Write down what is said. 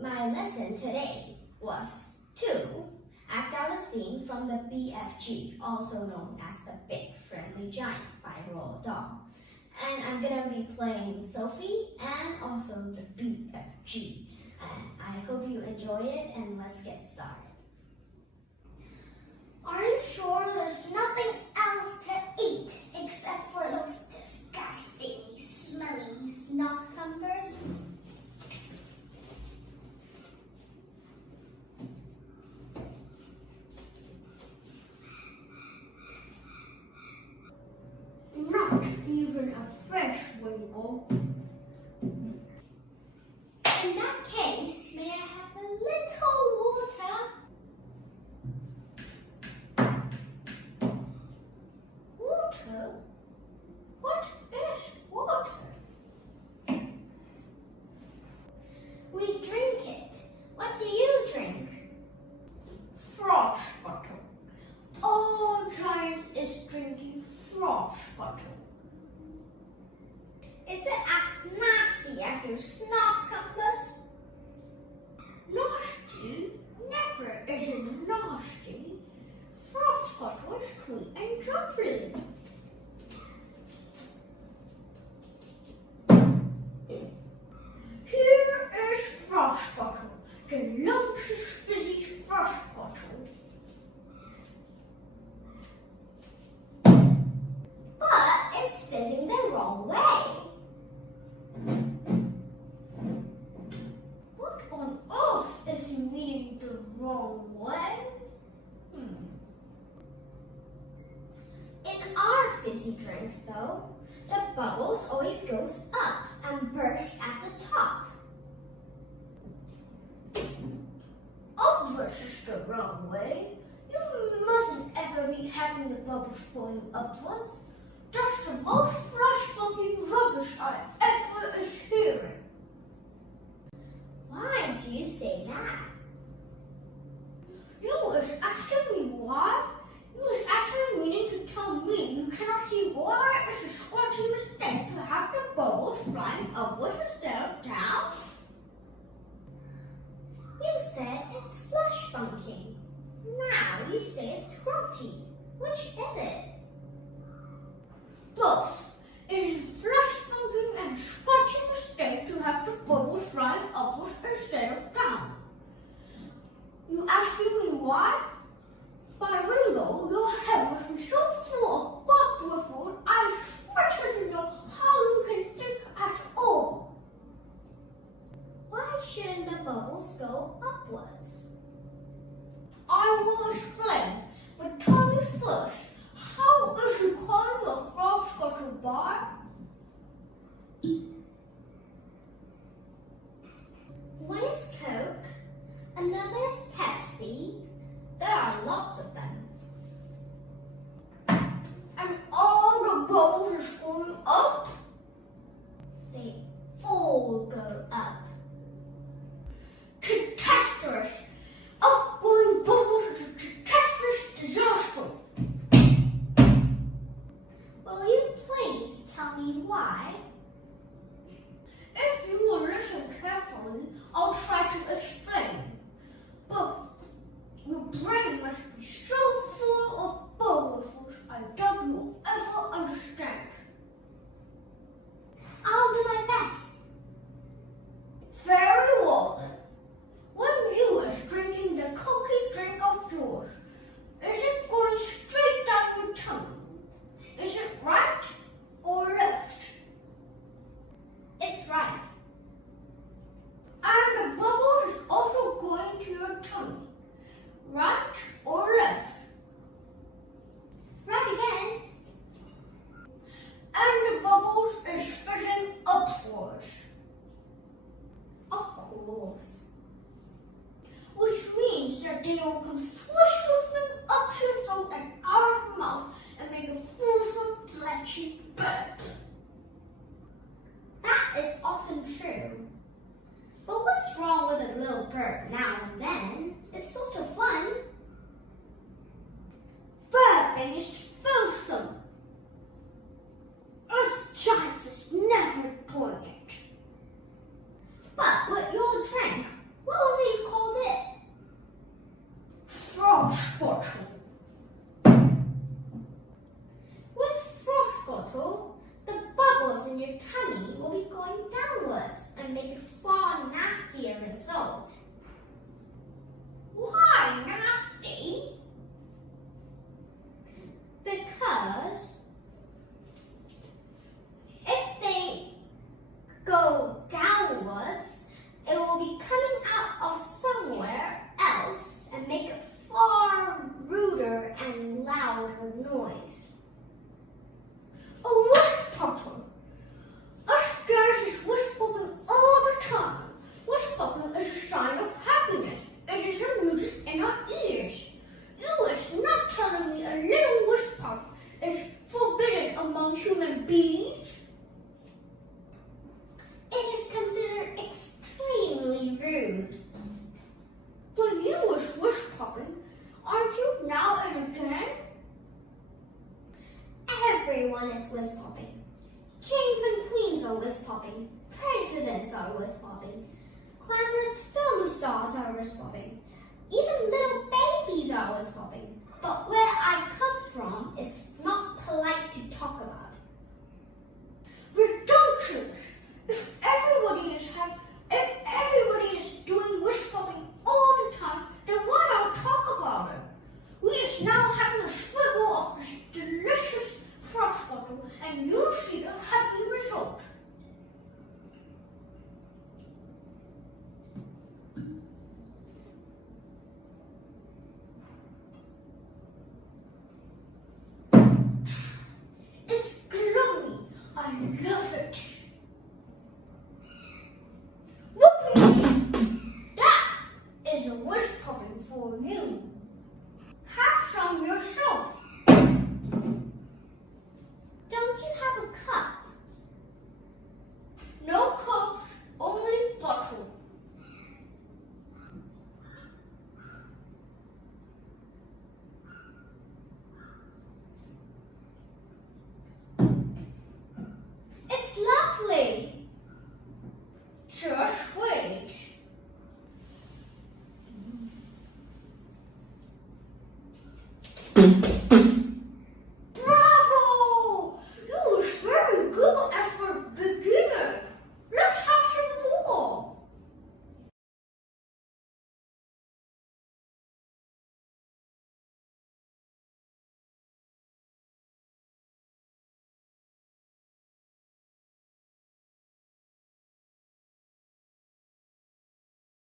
My lesson today was to act out a scene from the BFG, also known as the Big Friendly Giant by Roald Dahl. And I'm gonna be playing Sophie and also the BFG. And I hope you enjoy it, and let's get started. Are you sure there's nothing else to eat except for those disgusting, smelly snozzcumbers? Not even a fresh Winkle. In that case, may I have a little water? Water? What is water? We drink it. What do you drink? Frobscottle. All giants is drinking Frobscottle. Is it as nasty as your snozzcumbers? Nasty? Never is it nasty. Frobscottle is sweet and jubbly. Here is Frobscottle, the lumpy, fizzy Frobscottle. But it's fizzing the wrong way. What on earth is meaning the wrong way? In our fizzy drinks, though, the bubbles always goes up and burst at the top. This is the wrong way. You mustn't ever be having the bubbles going upwards. That's the most flash-bumping rubbish I ever is hearing. Why do you say that? You was asking me why? You was actually meaning to tell me you cannot see why it's a squatty mistake to have the bubbles flying upwards instead of down? You said it's flash bunking. Now you say it's squatty. Which is it? Both. It is flash bunking and squatty mistake to have the bubbles flying upwards instead of down. You asking me why? By Ringo, your head must be so full of bug food, I swear to know how you can think at all. Why shouldn't the bubbles go upwards? I will explain, but tell me first, how is you calling a Frobscottle bar? One is Coke, another is Pepsi. There are lots of them. And all the bubbles is going up? They all go up. Catastrophe! Upgoing bubbles is a catastrophic disaster. Will you please tell me why? If you will listen carefully, I'll try to explain. But your brain must be so full of bubbles I doubt you'll ever understand. I'll do my best. Very well then. When you is drinking the cookie drink of yours, is it going straight down your tongue? Is it right or left? It's right. And the bubbles is also going to your tongue. Right or left? Right again. And the bubbles is fizzing upwards. Of course. Which means that they will come swishing up your throat and out of your mouth and make a fulsome, pletchy burp. That is often true. But what's wrong with a little burp now and then? It's sort of fun. Burping is fulsome. Us giants is never doing it. But with your drink, what will be going downwards and make a far nastier result. Why nasty? Because if they go downwards, it will be coming out of somewhere else and make a far ruder and louder noise. A wish popping. Us girls is wish popping all the time. Wish popping is a sign of happiness. It is the music in our ears. You is not telling me a little wish pop is forbidden among human beings? It is considered extremely rude. But you is wish popping. Aren't you now and again? Everyone is wish popping. Kings and queens are wish popping. Presidents are wish popping. Glamorous film stars are wish popping. Even little babies are wish popping. But where I come from, it's not polite to talk about it. Ridiculous! If everybody is doing wish popping all the time, then why not talk about it? We is now having a swiggle of this delicious Frobscottle, and you see the happy result. It's glowing. I love it. Whoopee! That is a wish popping for you. Have some yourself. Don't you have a cup? No cup.